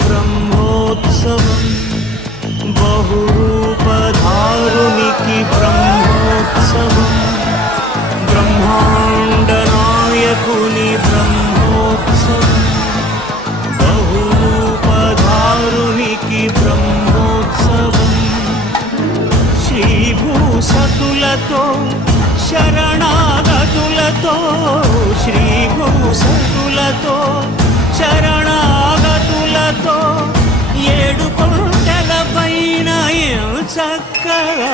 బ్రహ్మోత్సవం బహురూపధారునికి బ్రహ్మోత్సవం బ్రహ్మాండ నాయకుని బ్రహ్మోత్సవం బహురూపధారునికి బ్రహ్మోత్సవం శ్రీభూసతులతో శరణాగతులతో శ్రీభూసతులతో శరణాగతులతో ఏడు కొండల పైన చక్కగా